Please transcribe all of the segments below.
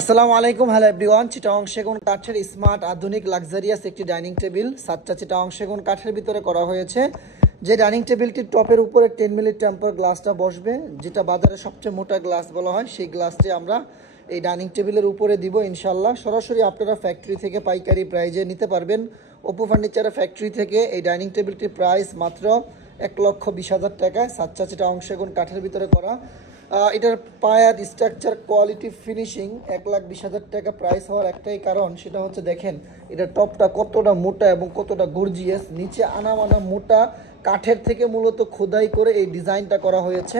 আসসালামু আলাইকুম, hello everyone. Chittagong সেগুন কাঠের স্মার্ট আধুনিক লাক্সারিয়াস একটি ডাইনিং টেবিল সাতটা চিটাগং সেগুন কাঠের ভিতরে করা হয়েছে। যে ডাইনিং টেবিলটির টপের উপরে 10 মিলি টেম্পার গ্লাসটা বসবে, যেটা বাজারে সবচেয়ে মোটা গ্লাস বলা হয়, সেই গ্লাসটি আমরা এই ডাইনিং টেবিলের উপরে দিব ইনশাল্লাহ। সরাসরি আপনারা ফ্যাক্টরি থেকে পাইকারি প্রাইজে নিতে পারবেন। অপু ফার্নিচারের ফ্যাক্টরি থেকে এই ডাইনিং টেবিলটির প্রাইস মাত্র 1,20,000 টাকায় সাতটা চিটাগং সেগুন কাঠের ভিতরে করা। এটার পায়ার স্ট্রাকচার কোয়ালিটি ফিনিশিং 1,20,000 টাকা প্রাইস হওয়ার একটাই কারণ, সেটা হচ্ছে দেখেন এটার টপটা কতটা মোটা এবং কতটা গর্জিয়াস। নিচে আনা মোটা কাঠের থেকে মূলত খোদাই করে এই ডিজাইনটা করা হয়েছে।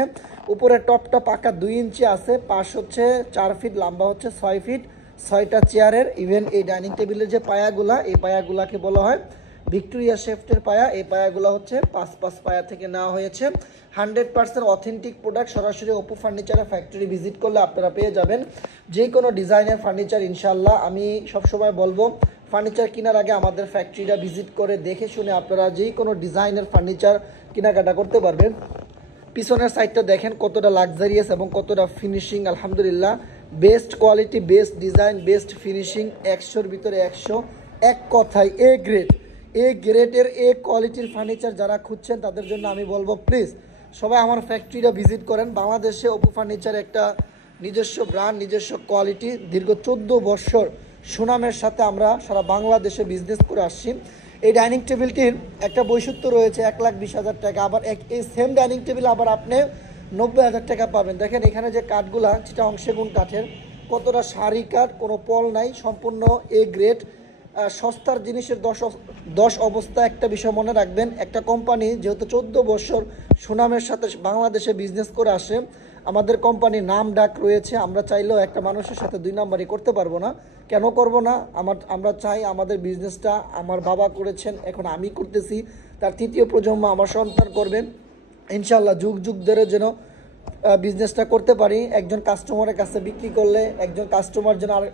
উপরে টপটা পাকা 2 ইঞ্চি আছে, পাশ হচ্ছে 4 ফিট, লম্বা হচ্ছে 6 ফিট। 6টা চেয়ারের ইভেন এই ডাইনিং টেবিলের যে পায়াগুলা, এই পায়াগুলাকে বলা হয় ভিক্টোরিয়া শেফটের পায়া। এই পায়াগুলো হচ্ছে 5 পায়া থেকে নেওয়া হয়েছে। 100% অথেন্টিক প্রোডাক্ট। সরাসরি অপু ফার্নিচারের ফ্যাক্টরি ভিজিট করলে আপনারা পেয়ে যাবেন যে কোনো ডিজাইনের ফার্নিচার ইনশাল্লাহ। আমি সবসময় বলবো ফার্নিচার কেনার আগে আমাদের ফ্যাক্টরিটা ভিজিট করে দেখে শুনে আপনারা যে কোনো ডিজাইনের ফার্নিচার কেনাকাটা করতে পারবেন। পিছনের সাইডটা দেখেন কতটা লাক্সারিয়াস এবং কতটা ফিনিশিং। আলহামদুলিল্লাহ, best quality, best design, best finishing, 100-র ভিতরে 100। এক কথায় এ গ্রেডের এ কোয়ালিটির ফার্নিচার যারা খুঁজছেন তাদের জন্য আমি বলবো প্লিজ সবাই আমার ফ্যাক্টরিটা ভিজিট করেন। বাংলাদেশে অপু ফার্নিচার একটা নিজস্ব ব্র্যান্ড, নিজস্ব কোয়ালিটি, দীর্ঘ 14 বছর সুনামের সাথে আমরা সারা বাংলাদেশে বিজনেস করে আসছি। এই ডাইনিং টেবিলটির একটা বৈশিষ্ট্য রয়েছে, 1,20,000 টাকা। আবার এই সেম ডাইনিং টেবিল আবার আপনি 90,000 টাকা পাবেন। দেখেন এখানে যে কাঠগুলা চিটাগং সেগুন কাঠের, কতটা সারি কাঠ, কোনো পল নাই, সম্পূর্ণ এ গ্রেড। সস্তার জিনিসের 10 অবস্থা। একটা বিষয় মনে রাখবেন, একটা কোম্পানি যেহেতু 14 বছর সুনামের সাথে বাংলাদেশে বিজনেস করে আসে, আমাদের কোম্পানির নাম ডাক রয়েছে। আমরা চাইলেও একটা মানুষের সাথে 2 নাম্বারই করতে পারবো না। কেন করব না? আমরা চাই আমাদের বিজনেসটা আমার বাবা করেছেন, এখন আমি করতেছি, তার 3য় প্রজন্ম আমার সন্তান করবে ইনশাল্লাহ। যুগ ধরে যেন বিজনেসটা করতে পারি। একজন কাস্টমারের কাছে বিক্রি করলে একজন কাস্টমার যেন আর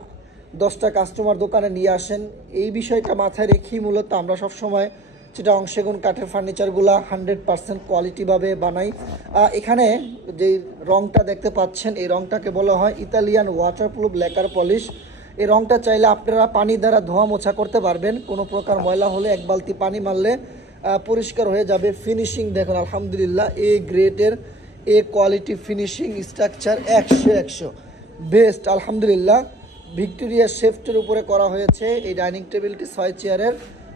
10টা কাস্টমার দোকানে নিয়ে আসেন, এই বিষয়টা মাথায় রেখেই মূলত আমরা সবসময় চিটাগং সেগুন কাঠের ফার্নিচারগুলো 100% কোয়ালিটিভাবে বানাই। এখানে যে রংটা দেখতে পাচ্ছেন, এই রংটাকে বলা হয় ইতালিয়ান ওয়াটারপ্রুফ লেকার পলিশ। এই রংটা চাইলে আপনারা পানি দ্বারা ধোয়া মোছা করতে পারবেন। কোনো প্রকার ময়লা হলে 1 বালতি পানি মারলে পরিষ্কার হয়ে যাবে। ফিনিশিং দেখুন আলহামদুলিল্লাহ, এ গ্রেডের এ কোয়ালিটি ফিনিশিং, স্ট্রাকচার 100 বেস্ট আলহামদুলিল্লাহ। ভিক্টোরিয়া শেফটের উপরে করা হয়েছে এই ডাইনিং টেবিলটি 6 চেয়ারের।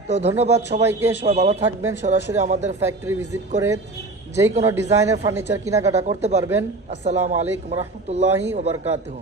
তো ধন্যবাদ সবাইকে, সবাই ভালো থাকবেন। সরাসরি আমাদের ফ্যাক্টরি ভিজিট করে যে কোনো ডিজাইনের ফার্নিচার কেনাকাটা করতে পারবেন। আসসালামু আলাইকুম রহমতুল্লাহি ওয়া বারাকাতুহু।